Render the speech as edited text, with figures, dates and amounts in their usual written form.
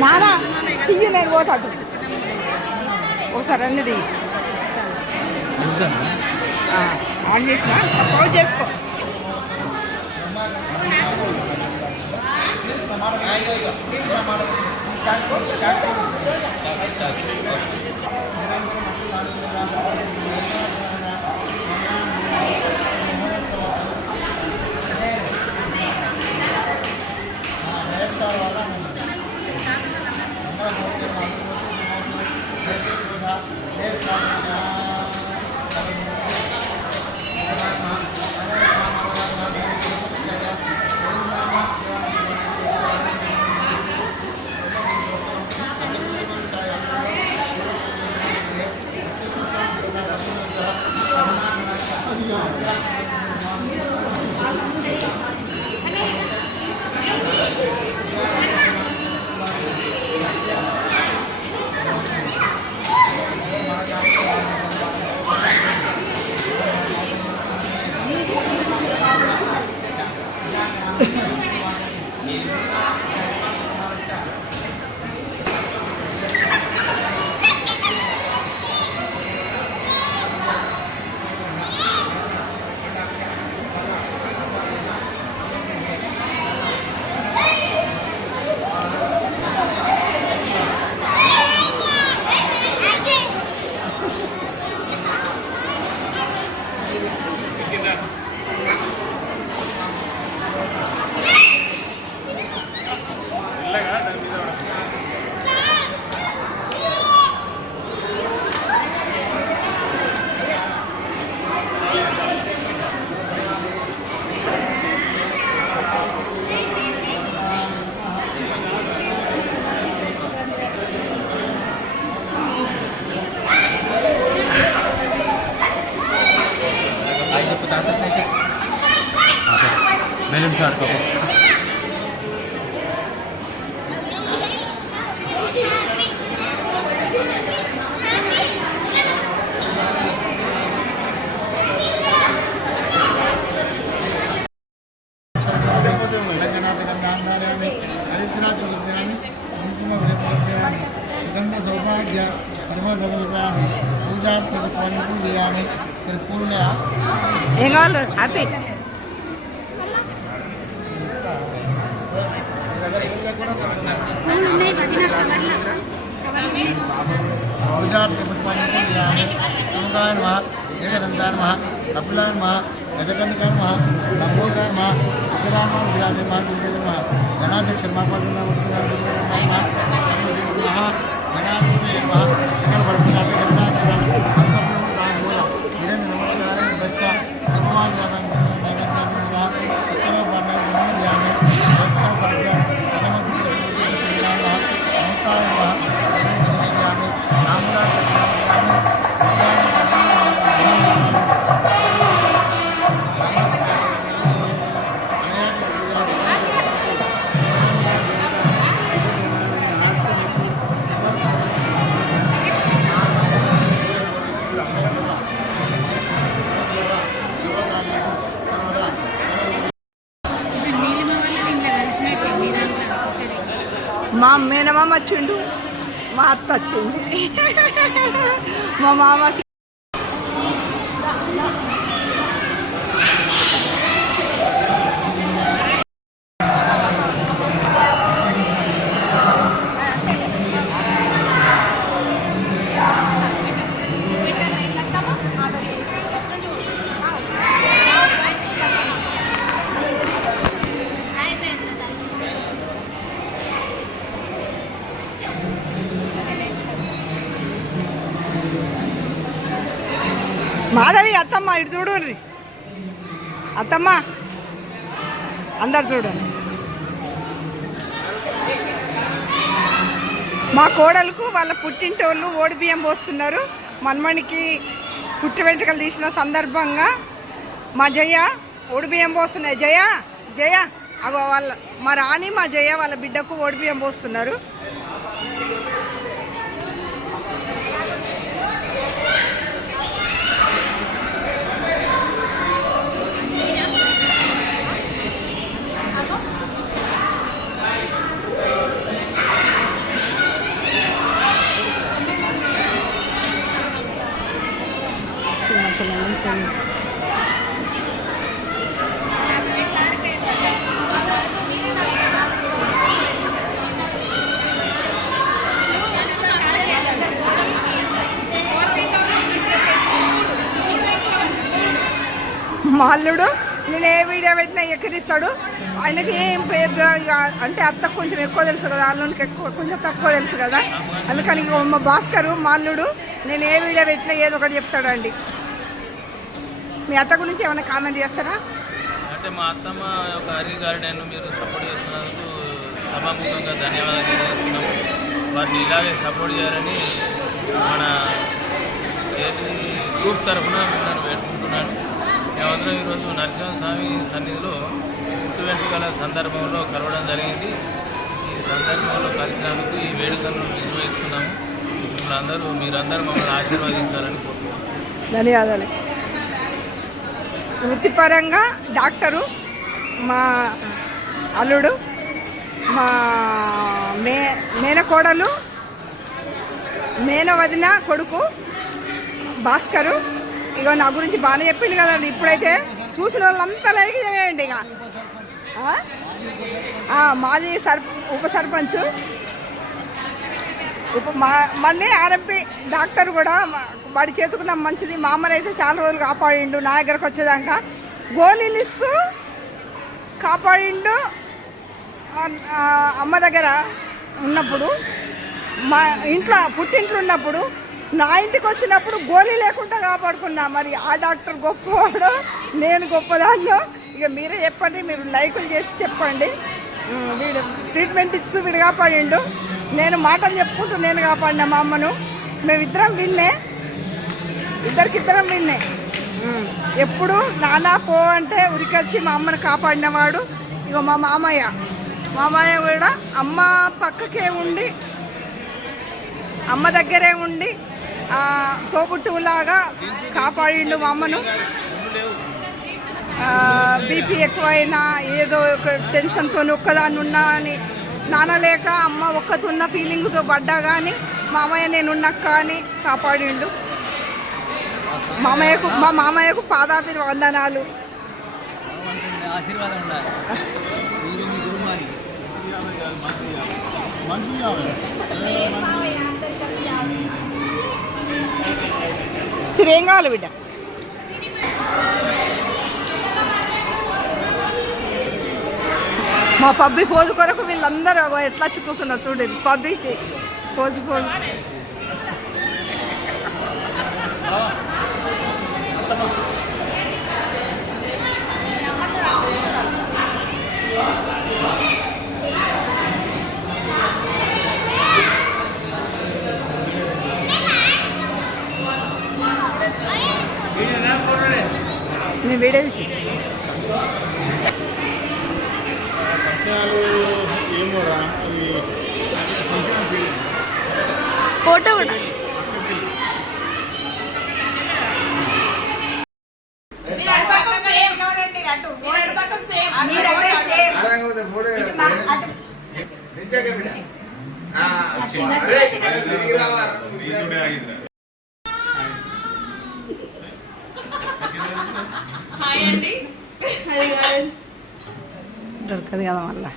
నానా తీసి నేను పోతాడు ఒకసారి అన్నది ఆన్ చేసిన పౌజ్ చేసుకో. Benim şarkı bu. ఏం కావాలి హ్యాపీ ఏకదంతాన్ మహా కపిలాన్ మహా గజకన్నికాన్ మహా లంబోదరాన్ మహా ఉగ్రాన్ మహా ఉగ్రాజన్ మహా దుర్గజన్ మహా గణాధ్యక్ష మహాపాదన మహా గణాధిపతి మహా శిఖర పరమనాథ గంధాక్షర అంగప్రమూల హిరణ్య నమస్కారం బచ్చ ధర్మాన్ మా మేనమామ వచ్చిండు, మా అత్త వచ్చింది, మా మామ మాధవి అత్తమ్మ ఇటు చూడు అత్తమ్మ అందరు చూడండి. మా కోడలకు వాళ్ళ పుట్టింటి వాళ్ళు ఓడి బియ్యం పోస్తున్నారు. మన్మణికి పుట్టి వెంట్రుకలు తీసిన సందర్భంగా మా జయ ఓడి బియ్యం పోస్తున్నాయి. జయ జయ అగో వాళ్ళ మా రాణి మా జయ వాళ్ళ బిడ్డకు ఓడి బియ్యం పోస్తున్నారు. అల్లుడు నేను ఏ వీడియో పెట్టినా ఎక్కిరిస్తాడు. ఆయనకి ఏం పెద్ద అంటే అత్త కొంచెం ఎక్కువ తెలుసు కదా, అల్లునికి ఎక్కువ కొంచెం తక్కువ తెలుసు కదా. అందుకని మా భాస్కరు మా అల్లుడు నేను ఏ వీడియో పెట్టినా ఏదో ఒకటి చెప్తాడండి. మీ అత్త గురించి ఏమైనా కామెంట్ చేస్తారా? అంటే మా అత్తమ్మ యొక్క హరి గార్డెన్ మీరు సపోర్ట్ చేస్తున్నందుకు సభాముఖంగా ధన్యవాదాలు తెలియజేస్తున్నాము. వారిని ఇలాగే సపోర్ట్ చేయాలని మన గ్రూప్ తరఫున మిమ్మల్ని వేడుకుంటున్నాను. మేమందరం ఈరోజు నరసింహస్వామి సన్నిధిలో పుట్టు వెంట్రుకల సందర్భంలో కలవడం జరిగింది. ఈ సందర్భంలో కలిసినందుకు ఈ వేడుకను నిర్వహిస్తున్నాము. మీరందరూ మమ్మల్ని ఆశీర్వదించాలని కోరుకుంటున్నాను. ధన్యవాదాలు. వృత్తిపరంగా డాక్టరు మా అల్లుడు, మా మేనకోడలు, మేనవదిన కొడుకు భాస్కరు. ఇక నా గురించి బాగానే చెప్పిండు కదండి. ఇప్పుడైతే చూసిన వాళ్ళంతా లైక్ చేయండి. ఇక మాజీ ఉప సర్పంచ్ మళ్ళీ ఆర్ఎంపీ డాక్టర్ కూడా వాడి చేతుకున్న మంచిది. మా అమ్మని అయితే చాలా రోజులు కాపాడిండు. నా దగ్గరకు వచ్చేదాకా గోళీలు ఇస్తూ కాపాడిండు. అమ్మ దగ్గర ఉన్నప్పుడు, మా ఇంట్లో పుట్టింట్లో ఉన్నప్పుడు, నా ఇంటికి వచ్చినప్పుడు గోళీ లేకుండా కాపాడుకున్నా. మరి ఆ డాక్టర్ గొప్పవాడు, నేను గొప్పదాన్నో ఇక మీరే చెప్పండి. మీరు లైకులు చేసి చెప్పండి. వీడు ట్రీట్మెంట్ ఇచ్చి వీడు కాపాడిండు. నేను మాటలు చెప్పుకుంటూ నేను కాపాడినా మా అమ్మను. మేమిద్దరం విన్నే, ఇద్దరికిద్దరం విన్నే. ఎప్పుడు నానా పో అంటే ఉరికొచ్చి మా అమ్మను కాపాడినవాడు. ఇక మా మామయ్య కూడా అమ్మ పక్కకే ఉండి, అమ్మ దగ్గరే ఉండి తోబుట్టులాగా కాపాడిండు మా అమ్మను. బీపీ ఎక్కువైనా ఏదో ఒక టెన్షన్తో ఒక్కదాన్ని ఉన్నా అని నానలేక అమ్మ ఒక్కతున్న ఫీలింగ్తో పడ్డా కానీ మామయ్య నేనున్నాక అని కాపాడిండు. మా మామయ్యకు పాదాభి వందనాలు. ఆశీర్వాదం ఉండాలి. మీరు మీ కుటుంబానికి సిరేం కావాలి బిడ్డ? మా పబ్బి పోజు కొరకు వీళ్ళందరూ ఎట్లా కూర్చున్నారు చూడండి. పబ్బికి పోజు నేను వీడియో తీసి ఫోటో కూడా దొరకదు కదా మళ్ళా.